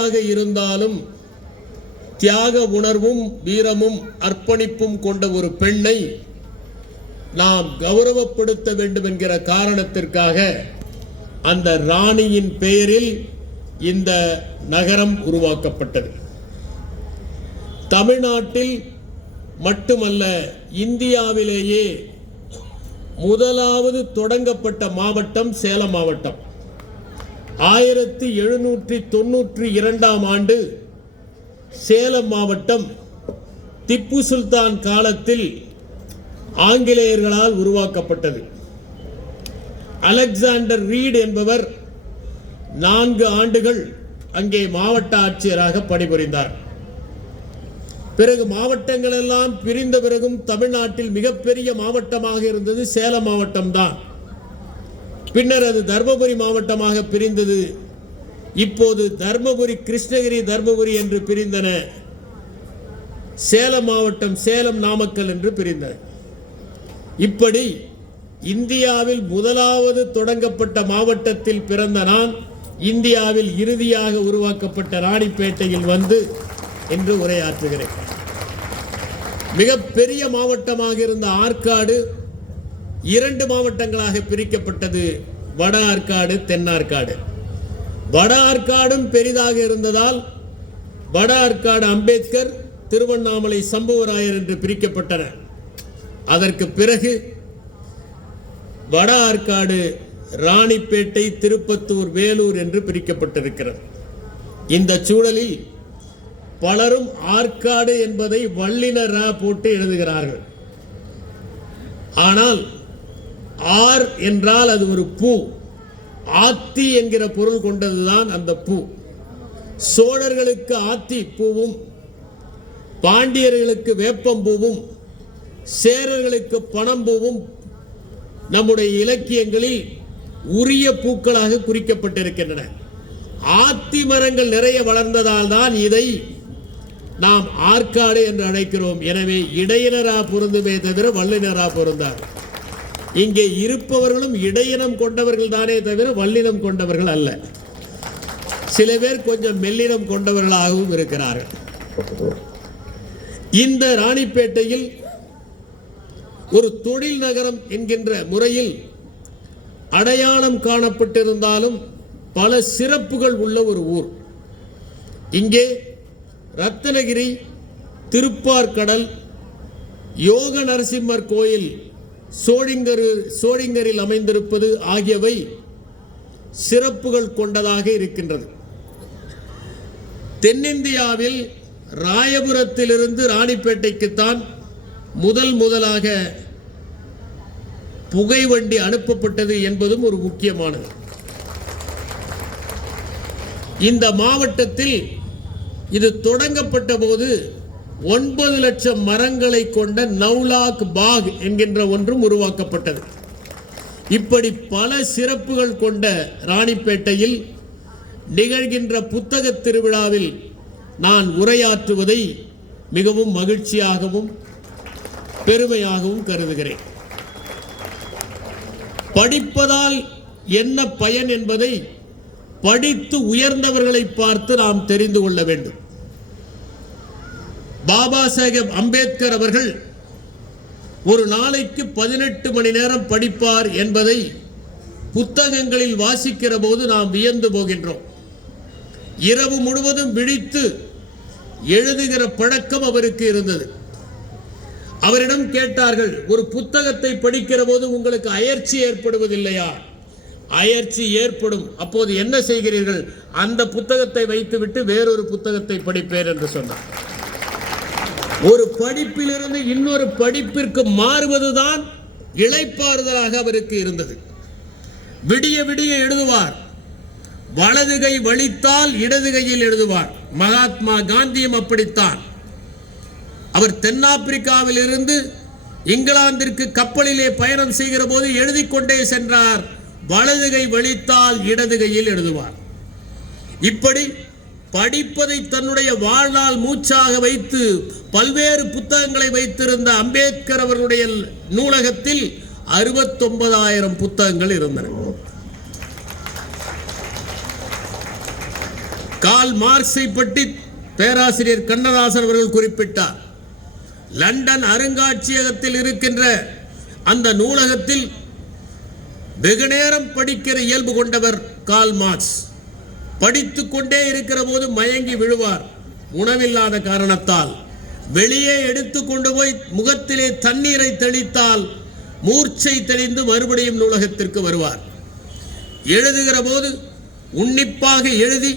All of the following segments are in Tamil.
எளிமையாக இருந்தாலும் தியாக உணர்வும் வீரமும் அர்ப்பணிப்பும் கொண்ட ஒரு பெண்ணை நாம் கௌரவப்படுத்த வேண்டும் என்கிற காரணத்திற்காக அந்த ராணியின் பெயரில் இந்த நகரம் உருவாக்கப்பட்டது. தமிழ்நாட்டில் மட்டுமல்ல, இந்தியாவிலேயே முதலாவது தொடங்கப்பட்ட மாவட்டம் சேலம் மாவட்டம். 1792ஆம் ஆண்டு சேலம் மாவட்டம் திப்பு சுல்தான் காலத்தில் ஆங்கிலேயர்களால் உருவாக்கப்பட்டது. அலெக்சாண்டர் ரீட் என்பவர் 4 ஆண்டுகள் அங்கே மாவட்ட ஆட்சியராக பணிபுரிந்தார். பிறகு மாவட்டங்கள் எல்லாம் பிரிந்த பிறகும் தமிழ்நாட்டில் மிகப்பெரிய மாவட்டமாக இருந்தது சேலம் மாவட்டம் தான். பின்னர் அது தர்மபுரி மாவட்டமாக பிரிந்தது. இப்போது தர்மபுரி, கிருஷ்ணகிரி, தர்மபுரி என்று பிரிந்தன. சேலம் மாவட்டம் சேலம், நாமக்கல் என்று பிரிந்தன. இப்படி இந்தியாவில் முதலாவது தொடங்கப்பட்ட மாவட்டத்தில் பிறந்த நான் இந்தியாவில் இறுதியாக உருவாக்கப்பட்ட ராணிப்பேட்டையில் வந்து இன்று உரையாற்றுகிறேன். மிகப்பெரிய மாவட்டமாக இருந்த ஆற்காடு 2 மாவட்டங்களாக பிரிக்கப்பட்டது, வட ஆற்காடு, தென்னார்காடு. வட ஆற்காடும் பெரிதாக இருந்ததால் வட ஆற்காடு அம்பேத்கர், திருவண்ணாமலை சம்புவராயர் என்று பிரிக்கப்பட்டன. அதற்கு பிறகு வட ஆற்காடு ராணிப்பேட்டை, திருப்பத்தூர், வேலூர் என்று பிரிக்கப்பட்டிருக்கிறது. இந்த சூழலில் பலரும் ஆற்காடு என்பதை வல்லின ர போட்டு எழுதுகிறார்கள். ஆனால் ஆர் என்றால் அது ஒரு பூ, ஆத்தி என்கிற பொருள் கொண்டதுதான் அந்த பூ. சோழர்களுக்கு ஆத்தி பூவும், பாண்டியர்களுக்கு வேப்பம்பூவும், சேரர்களுக்கு பணம்பூவும் நம்முடைய இலக்கியங்களில் உரிய பூக்களாக குறிக்கப்பட்டிருக்கின்றன. ஆத்தி மரங்கள் நிறைய வளர்ந்ததால் தான் இதை நாம் ஆற்காடு என்று அழைக்கிறோம். எனவே இடையினரா பொருந்துமே தவிர வல்லினரா பொருந்தார். இங்கே இருப்பவர்களும் இடையினம் கொண்டவர்கள் தானே தவிர வல்லினம் கொண்டவர்கள் அல்ல. சில பேர் கொஞ்சம் மெல்லினம் கொண்டவர்களாகவும் இருக்கிறார்கள். இந்த ராணிப்பேட்டையில் ஒரு தொழில் நகரம் என்கின்ற முறையில் அடையாளம் காணப்பட்டிருந்தாலும் பல சிறப்புகள் உள்ள ஒரு ஊர். இங்கே ரத்னகிரி, திருப்பார்கடல், யோக நரசிம்மர் கோயில் சோழிங்கரில் அமைந்திருப்பது ஆகியவை சிறப்புகள் கொண்டதாக இருக்கின்றது. தென்னிந்தியாவில் ராயபுரத்திலிருந்து ராணிப்பேட்டைக்குத்தான் முதலாக புகைவண்டி அனுப்பப்பட்டது என்பதும் ஒரு முக்கியமானது. இந்த மாவட்டத்தில் இது தொடங்கப்பட்ட போது 9 லட்சம் மரங்களை கொண்ட நௌலாக் பாக் என்கின்ற ஒன்றும் உருவாக்கப்பட்டது. இப்படி பல சிறப்புகள் கொண்ட ராணிப்பேட்டையில் நிகழ்கின்ற புத்தக திருவிழாவில் நான் உரையாற்றுவதை மிகவும் மகிழ்ச்சியாகவும் பெருமையாகவும் கருதுகிறேன். படிப்பதால் என்ன பயன் என்பதை படித்து உயர்ந்தவர்களை பார்த்து நாம் தெரிந்து கொள்ள வேண்டும். பாபா சாஹேப் அம்பேத்கர் அவர்கள் ஒரு நாளைக்கு 18 மணி நேரம் படிப்பார் என்பதை புத்தகங்களில் வாசிக்கிற போது நாம் வியந்து போகின்றோம். இரவு முழுவதும் விழித்து எழுதுகிற பழக்கம் அவருக்கு இருந்தது. அவரிடம் கேட்டார்கள், ஒரு புத்தகத்தை படிக்கிற போது உங்களுக்கு அயற்சி ஏற்படுவதில்லையா? அயற்சி ஏற்படும். அப்போது என்ன செய்கிறீர்கள்? அந்த புத்தகத்தை வைத்துவிட்டு வேறொரு புத்தகத்தை படிப்பேன் என்று சொன்னார். ஒரு படிப்பிலிருந்து இன்னொரு படிப்பிற்கு மாறுவதுதான் இளைப்பாறுதலாக அவருக்கு இருந்தது. விடிய விடிய எழுதுவார். வலது கை வலித்தால் இடது கையில் எழுதுவார். மகாத்மா காந்தியும் அப்படித்தான். அவர் தென்னாப்பிரிக்காவில் இருந்து இங்கிலாந்திற்கு கப்பலிலே பயணம் செய்கிற போது எழுதி கொண்டே சென்றார். வலது கை வலித்தால் இடது கையில் எழுதுவார். இப்படி படிப்பதை தன்னுடைய வாழ்நாள் மூச்சாக வைத்து பல்வேறு புத்தகங்களை வைத்திருந்த அம்பேத்கர் அவர்களுடைய நூலகத்தில் 69,000 புத்தகங்கள் இருந்தன. கார்ல் மார்க்ஸை பற்றி பேராசிரியர் கண்ணதாசன் அவர்கள் குறிப்பிட்டார். லண்டன் அருங்காட்சியகத்தில் இருக்கின்ற அந்த நூலகத்தில் வெகு நேரம் படிக்கிற இயல்பு கொண்டவர் கார்ல் மார்க்ஸ். படித்துக் கொண்டே இருக்கிற போது மயங்கி விழுவார். உணவில்லாத காரணத்தால் வெளியே எடுத்து கொண்டு போய் முகத்திலே தண்ணீரை தெளித்தால் மூர்ச்சை தெளிந்து மறுபடியும் நூலகத்திற்கு வருவார். எழுதுகிற போது உன்னிப்பாக எழுதி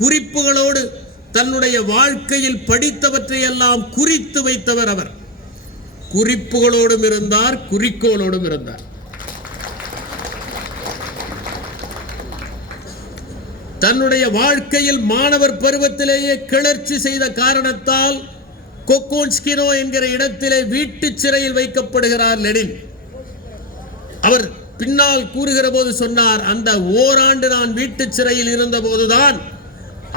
குறிப்புகளோடு தன்னுடைய வாழ்க்கையில் படித்தவற்றை எல்லாம் குறித்து வைத்தவர் அவர். குறிப்புகளோடும் இருந்தார், குறிக்கோளோடும் இருந்தார். தன்னுடைய வாழ்க்கையில் மாணவர் பருவத்திலேயே கிளர்ச்சி செய்த காரணத்தால் கொக்கோன்ஸ்கினோ என்கிற இடத்திலே வீட்டு சிறையில் வைக்கப்படுகிறார் லெனின். அவர் பின்னால் கூறுகிற போது சொன்னார், அந்த ஓராண்டு நான் வீட்டு சிறையில் இருந்த போதுதான்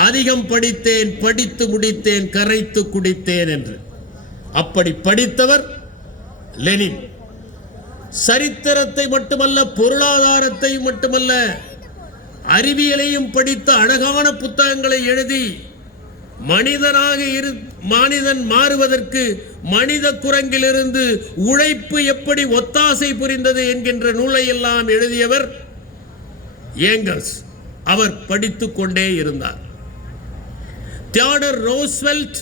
அதிகம் படித்தேன், படித்து முடித்தேன், கரைத்து குடித்தேன் என்று. அப்படி படித்தவர் லெனின். சரித்திரத்தை மட்டுமல்ல, பொருளாதாரத்தை மட்டுமல்ல, அறிவியலையும் படித்த அழகான புத்தகங்களை எழுதி மனிதன் மாறுவதற்கு மனித குரங்கிலிருந்து உழைப்பு எப்படி ஒத்தாசை புரிந்தது என்கின்ற நூலை எல்லாம் எழுதியவர் ஏங்கல்ஸ். அவர் படித்துக் கொண்டே இருந்தார். தியோடர் ரூஸ்வெல்ட்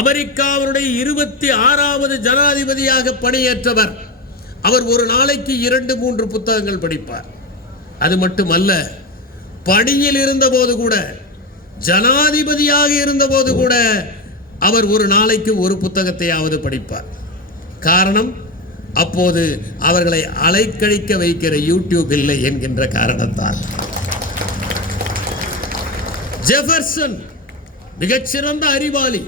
அமெரிக்காவுடைய 26வது ஜனாதிபதியாக பணியேற்றவர். அவர் ஒரு நாளைக்கு 2-3 புத்தகங்கள் படிப்பார். அது மட்டுமல்ல, பணியில் இருந்த போது கூட, ஜனாதிபதியாக இருந்த போது கூட அவர் ஒரு நாளைக்கு ஒரு புத்தகத்தையாவது படிப்பார். காரணம், அப்போது அவர்களை அலைக்கழிக்க வைக்கிற யூடியூப் இல்லை என்கின்ற காரணத்தால். ஜெஃபர்சன் மிகச்சிறந்த அறிவாளி,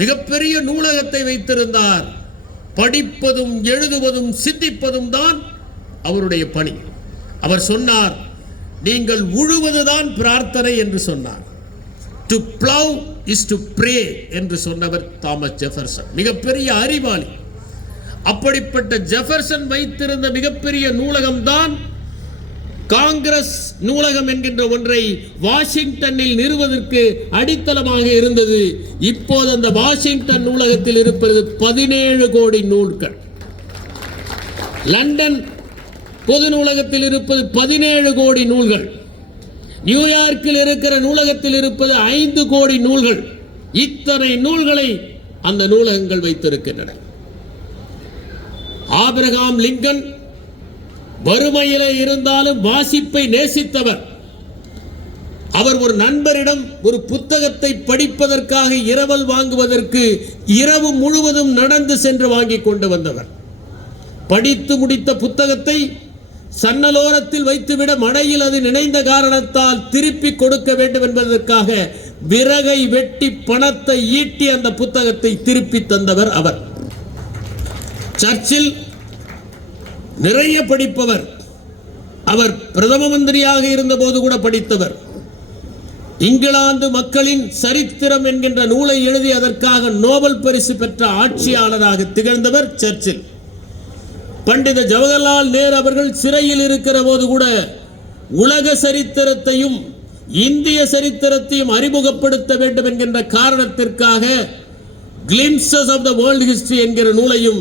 மிகப்பெரிய நூலகத்தை வைத்திருந்தார். படிப்பதும் எழுதுவதும் சிந்திப்பதும் தான் அவருடைய பணி. அவர் சொன்னார், நீங்கள் உழுவதுதான் பிரார்த்தனை என்று சொன்னார். To blow is to pray என்று சொன்னவர் தாமஸ் ஜெஃபர்சன். மிகப்பெரிய அறிவாளி. அப்படிப்பட்ட ஜெஃபர்சன் வைத்திருந்த மிகப்பெரிய நூலகம் தான் காங்கிரஸ் நூலகம் என்கின்ற ஒன்றை வாஷிங்டனில் நிறுவதற்கு அடித்தளமாக இருந்தது. இப்போது அந்த வாஷிங்டன் நூலகத்தில் இருப்பது 17 கோடி நூல்கள். லண்டன் பொது நூலகத்தில் இருப்பது 17 கோடி நூல்கள். நியூயார்க்கில் இருக்கிற நூலகத்தில் இருப்பது 5 கோடி நூல்கள். இத்தனை நூல்களை அந்த நூலகங்கள் வைத்திருக்கின்றன. ஆபிரகாம் லிங்கன் வறுமையிலே இருந்தாலும் வாசிப்பை நேசித்தவர். அவர் ஒரு நண்பரிடம் ஒரு புத்தகத்தை படிப்பதற்காக இரவல் வாங்குவதற்கு இரவு முழுவதும் நடந்து சென்று வாங்கி கொண்டு வந்தவர். படித்து முடித்த புத்தகத்தை சன்னலோரத்தில் வைத்துவிட மழையில் அது நினைந்த காரணத்தால் திருப்பி கொடுக்க வேண்டும் என்பதற்காக விறகை வெட்டி பணத்தை ஈட்டி அந்த புத்தகத்தை திருப்பி தந்தவர் அவர். சர்ச்சில் நிறைய படிப்பவர். அவர் பிரதம மந்திரியாக இருந்த போது கூட படித்தவர். இங்கிலாந்து மக்களின் சரித்திரம் என்கின்ற நூலை எழுதி அதற்காக நோபல் பரிசு பெற்ற ஆட்சியாளராக திகழ்ந்தவர் சர்ச்சில். பண்டித ஜவஹர்லால் நேரு அவர்கள் சிறையில் இருக்கிற போது கூட உலக சரித்திரத்தையும் இந்திய சரித்திரத்தையும் அறிமுகப்படுத்த வேண்டும் என்கின்ற காரணத்திற்காக glimpses of the world history என்கிற நூலையும்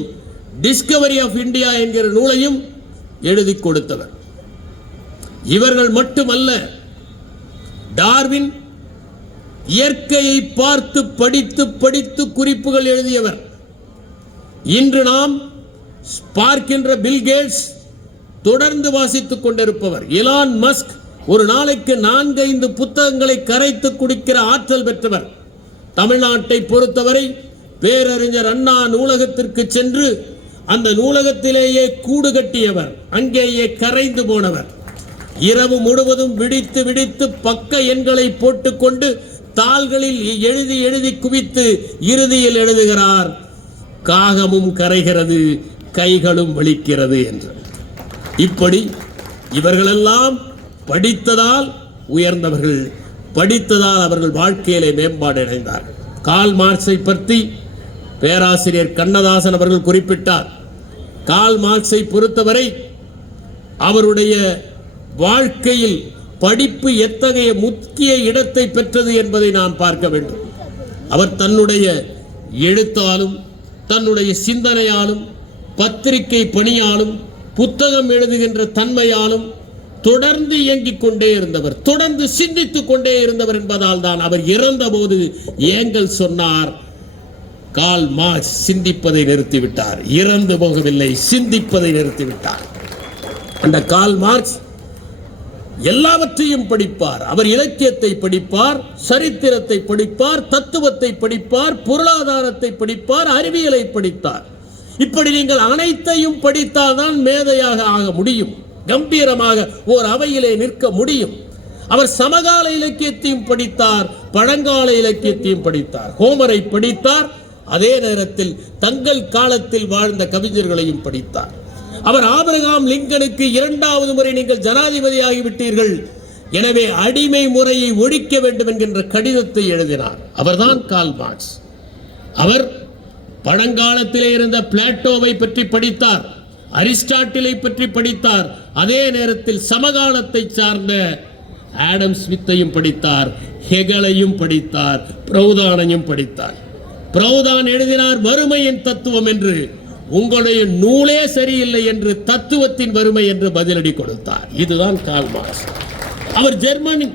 டிஸ்கவரி ஆஃப் இந்தியா என்கிற நூலையும் எழுதி கொடுத்தவர். இவர்கள் மட்டுமல்ல, டார்வின் இயற்கையை பார்த்து படித்து படித்து குறிப்புகள் எழுதியவர். இன்று நாம் பார்க்கின்ற பில் கேட்ஸ் தொடர்ந்து வாசித்துக் கொண்டிருப்பவர். எலான் மஸ்க் ஒரு நாளைக்கு 4-5 புத்தகங்களை கரைத்து குடிக்கிற ஆற்றல் பெற்றவர். தமிழ்நாட்டை பொறுத்தவரை பேரறிஞர் அண்ணா நூலகத்திற்கு சென்று அந்த நூலகத்திலேயே கூடு கட்டியவர், அங்கேயே கரைந்து போனவர். இரவு முழுவதும் விடித்து விடித்து பக்க எண்களை போட்டுக்கொண்டு தாள்களில் எழுதி எழுதி குவித்து இறுதியில் எழுதுகிறார், காகமும் கரைகிறது, கைகளும் வலிக்கிறது என்று. இப்படி இவர்களெல்லாம் படித்ததால் உயர்ந்தவர்கள், படித்ததால் அவர்கள் வாழ்க்கையிலே மேம்பாடு அடைந்தார்கள். கார்ல் மார்க்ஸை பற்றி பேராசிரியர் கண்ணதாசன் அவர்கள் குறிப்பிட்டார். கார்ல் மார்க்ஸை பொறுத்தவரை அவருடைய வாழ்க்கையில் படிப்பு எத்தகைய முக்கிய இடத்தை பெற்றது என்பதை நாம் பார்க்க வேண்டும். அவர் தன்னுடைய எழுத்தாலும் தன்னுடைய சிந்தனையாலும் பத்திரிகை பணியாலும் புத்தகம் எழுதுகின்ற தன்மையாலும் தொடர்ந்து இயங்கிக் கொண்டே இருந்தவர், தொடர்ந்து சிந்தித்துக் கொண்டே இருந்தவர் என்பதால் தான் அவர் இறந்த போது ஏங்கல் சொன்னார், கார்ல் மார்க்ஸ் சிந்திப்பதை நிறுத்திவிட்டார். இறந்து போகவில்லை, சிந்திப்பதை நிறுத்திவிட்டார். அந்த கார்ல் மார்க்ஸ் எல்லாவற்றையும் படிப்பார். அவர் இலக்கியத்தை படிப்பார், சரித்திரத்தை படிப்பார், தத்துவத்தை படிப்பார், பொருளாதாரத்தை படிப்பார், அறிவியலை படித்தார். இப்படி நீங்கள் அனைத்தையும் படித்தால்தான் மேதையாக ஆக முடியும், கம்பீரமாக ஓர் அவையிலே நிற்க முடியும். அவர் சமகால இலக்கியத்தையும் படித்தார், பழங்கால இலக்கியத்தையும் படித்தார். ஹோமரை படித்தார், அதே நேரத்தில் தங்கள் காலத்தில் வாழ்ந்த கவிஞர்களையும் படித்தார். அவர் ஆபிரகாம் லிங்கனுக்கு 2வது முறை நீங்கள் ஜனாதிபதியாகிவிட்டீர்கள், எனவே அடிமை முறையை ஒழிக்க வேண்டும் என்கின்ற கடிதத்தை எழுதினார். அவர்தான் கார்ல் மார்க்ஸ். அவர் பழங்காலத்திலே இருந்த பிளாட்டோவை பற்றி படித்தார், அரிஸ்டாட்டிலை பற்றி படித்தார், அதே நேரத்தில் சமகாலத்தை சார்ந்த ஆடம் ஸ்மித்தையும் படித்தார், ஹெகலையும் படித்தார், ப்ரௌதானையும் படித்தார். ப்ரௌதான் எழுதினார் வறுமையின் தத்துவம் என்று, உங்களுடைய நூலே சரியில்லை என்று தத்துவத்தின் வறுமை என்று பதிலடி கொடுத்தார். இதுதான் கார்ல் மார்க்ஸ். அவர் ஜெர்மனி